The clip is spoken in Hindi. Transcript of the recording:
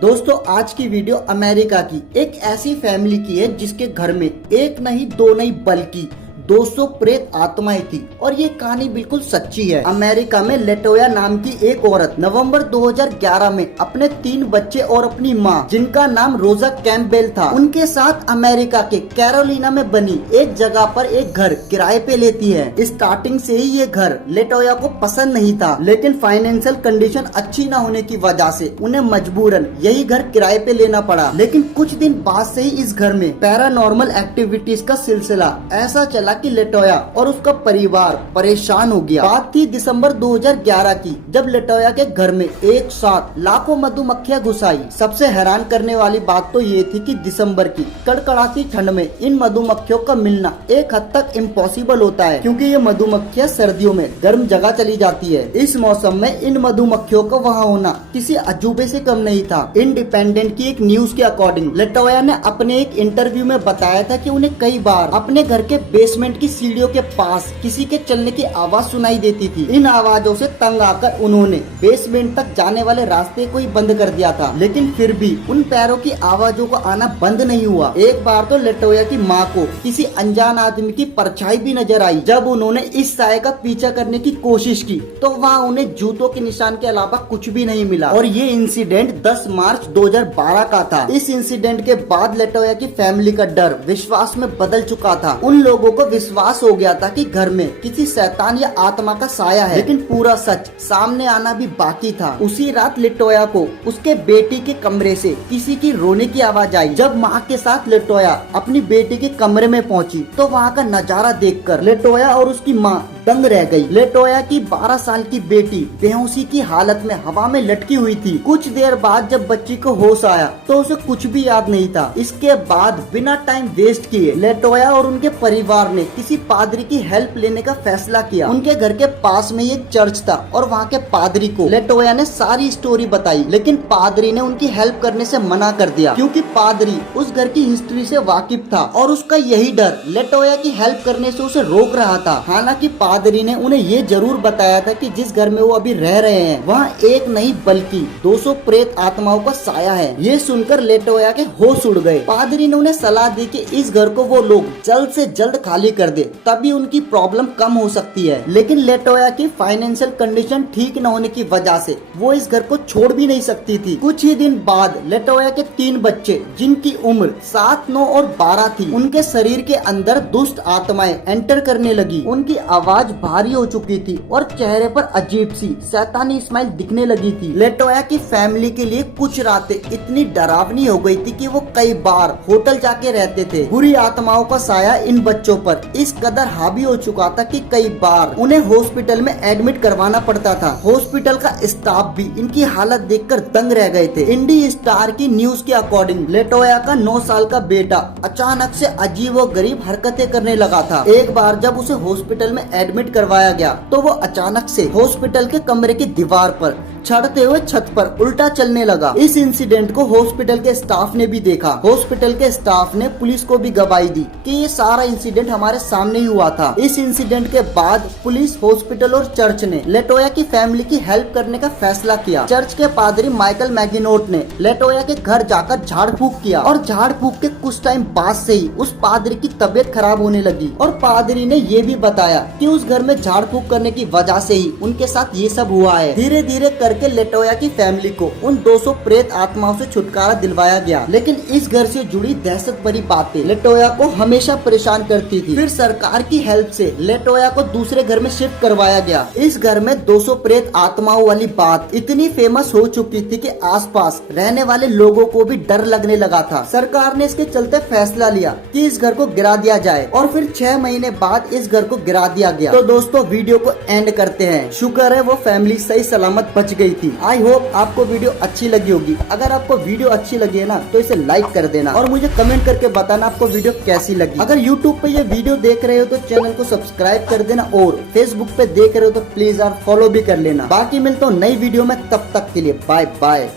दोस्तों आज की वीडियो अमेरिका की एक ऐसी फैमिली की है जिसके घर में एक नहीं दो नहीं बल्कि 200 प्रेत आत्माएं थी और ये कहानी बिल्कुल सच्ची है। अमेरिका में लेटोया नाम की एक औरत नवंबर 2011 में अपने 3 बच्चे और अपनी मां जिनका नाम रोजा कैम्पबेल था उनके साथ अमेरिका के कैरोलिना में बनी एक जगह पर एक घर किराए पे लेती है। स्टार्टिंग से ही ये घर लेटोया को पसंद नहीं था, लेकिन फाइनेंशियल कंडीशन अच्छी न होने की वजह से उन्हें मजबूरन यही घर किराए पे लेना पड़ा। लेकिन कुछ दिन बाद से ही इस घर में पैरानॉर्मल एक्टिविटीज का सिलसिला ऐसा चला कि लेटोया और उसका परिवार परेशान हो गया। बात थी दिसंबर 2011 की, जब लेटोया के घर में एक साथ लाखों मधुमक्खियां घुस आई। सबसे हैरान करने वाली बात तो ये थी कि दिसंबर की कड़कड़ाती ठंड में इन मधुमक्खियों का मिलना एक हद तक इम्पॉसिबल होता है, क्योंकि ये मधुमक्खियां सर्दियों में गर्म जगह चली जाती है। इस मौसम में इन मधुमक्खियों का वहाँ होना किसी अजूबे से कम नहीं था। इंडिपेंडेंट की एक न्यूज के अकॉर्डिंग लेटोया ने अपने एक इंटरव्यू में बताया था कि उन्हें कई बार अपने घर के बेसमेंट की सीढ़ियों के पास किसी के चलने की आवाज सुनाई देती थी। इन आवाजों से तंग आकर उन्होंने बेसमेंट तक जाने वाले रास्ते को ही बंद कर दिया था, लेकिन फिर भी उन पैरों की आवाजों का आना बंद नहीं हुआ। एक बार तो लेटोया की माँ को किसी अनजान आदमी की परछाई भी नजर आई। जब उन्होंने इस साये का पीछा करने की कोशिश की तो वहाँ उन्हें जूतों के निशान के अलावा कुछ भी नहीं मिला। और ये इंसिडेंट 10 मार्च 2012 का था। इस इंसिडेंट के बाद लेटोया की फैमिली का डर विश्वास में बदल चुका था। उन लोगों को विश्वास हो गया था कि घर में किसी शैतान या आत्मा का साया है, लेकिन पूरा सच सामने आना भी बाकी था। उसी रात लेटोया को उसके बेटी के कमरे से किसी की रोने की आवाज आई। जब माँ के साथ लेटोया अपनी बेटी के कमरे में पहुंची तो वहाँ का नजारा देखकर लेटोया और उसकी माँ दंग रह गई। लेटोया की 12 साल की बेटी बेहोशी की हालत में हवा में लटकी हुई थी। कुछ देर बाद जब बच्ची को होश आया तो उसे कुछ भी याद नहीं था। इसके बाद बिना टाइम वेस्ट किए लेटोया और उनके परिवार ने किसी पादरी की हेल्प लेने का फैसला किया। उनके घर के पास में एक चर्च था और वहाँ के पादरी को लेटोया ने सारी स्टोरी बताई, लेकिन पादरी ने उनकी हेल्प करने से मना कर दिया, क्योंकि पादरी उस घर की हिस्ट्री से वाकिफ था और उसका यही डर लेटोया की हेल्प करने से उसे रोक रहा था। हालांकि पादरी ने उन्हें ये जरूर बताया था कि जिस घर में वो अभी रह रहे हैं वहाँ एक नहीं बल्कि 200 प्रेत आत्माओं का साया है। ये सुनकर लेटोया के होश उड़ गए। पादरी ने उन्हें सलाह दी कि इस घर को वो लोग जल्द से जल्द खाली कर दे, तभी उनकी प्रॉब्लम कम हो सकती है। लेकिन लेटोया की फाइनेंशियल कंडीशन ठीक न होने की वजह से वो इस घर को छोड़ भी नहीं सकती थी। कुछ ही दिन बाद लेटोया के 3 बच्चे जिनकी उम्र 7, 9 और 12 थी, उनके शरीर के अंदर दुष्ट आत्माएं एंटर करने लगी। उनकी आवाज भारी हो चुकी थी और चेहरे पर अजीब सी शैतानी स्माइल दिखने लगी थी। लेटोया की फैमिली के लिए कुछ रातें इतनी डरावनी हो गई थी कि वो कई बार होटल जाके रहते थे। बुरी आत्माओं का साया इन बच्चों पर इस कदर हावी हो चुका था कि कई बार उन्हें हॉस्पिटल में एडमिट करवाना पड़ता था। हॉस्पिटल का स्टाफ भी इनकी हालत देखकर दंग रह गए थे। इंडी स्टार की न्यूज के अकॉर्डिंग लेटोया का 9 साल का बेटा अचानक से अजीब व गरीब हरकतें करने लगा था। एक बार जब उसे हॉस्पिटल में एडमिट करवाया गया तो वो अचानक से हॉस्पिटल के कमरे की दीवार पर चढ़ते हुए छत पर उल्टा चलने लगा। इस इंसिडेंट को हॉस्पिटल के स्टाफ ने भी देखा। हॉस्पिटल के स्टाफ ने पुलिस को भी गवाही दी कि ये सारा इंसिडेंट हमारे सामने ही हुआ था। इस इंसिडेंट के बाद पुलिस, हॉस्पिटल और चर्च ने लेटोया की फैमिली की हेल्प करने का फैसला किया। चर्च के पादरी माइकल मैगिनोट ने लेटोया के घर जाकर झाड़ फूक किया और झाड़ फूक के कुछ टाइम बाद से ही उस पादरी की तबीयत खराब होने लगी और पादरी ने ये भी बताया कि उस घर में झाड़ फूक करने की वजह से ही उनके साथ ये सब हुआ है। धीरे धीरे करके लेटोया की फैमिली को उन 200 प्रेत आत्माओं से छुटकारा दिलवाया गया, लेकिन इस घर से जुड़ी दहशत भरी बातें लेटोया को हमेशा परेशान करती थी। फिर सरकार की हेल्प से लेटोया को दूसरे घर में शिफ्ट करवाया गया। इस घर में 200 प्रेत आत्माओं वाली बात इतनी फेमस हो चुकी थी कि आसपास रहने वाले लोगों को भी डर लगने लगा था। सरकार ने इसके चलते फैसला लिया कि इस घर को गिरा दिया जाए और फिर 6 महीने बाद इस घर को गिरा दिया गया। तो दोस्तों वीडियो को एंड करते हैं। शुक्र है वो फैमिली सही सलामत बच गई थी। आई होप आपको वीडियो अच्छी लगी होगी। अगर आपको वीडियो अच्छी लगी है ना तो इसे लाइक कर देना और मुझे कमेंट करके बताना आपको वीडियो कैसी लगी। अगर यूट्यूब पे ये वीडियो देख रहे हो तो चैनल को सब्सक्राइब कर देना और फेसबुक पे देख रहे हो तो प्लीज यार फॉलो भी कर लेना। बाकी मिलता हूँ नई वीडियो में, तब तक के लिए बाय बाय।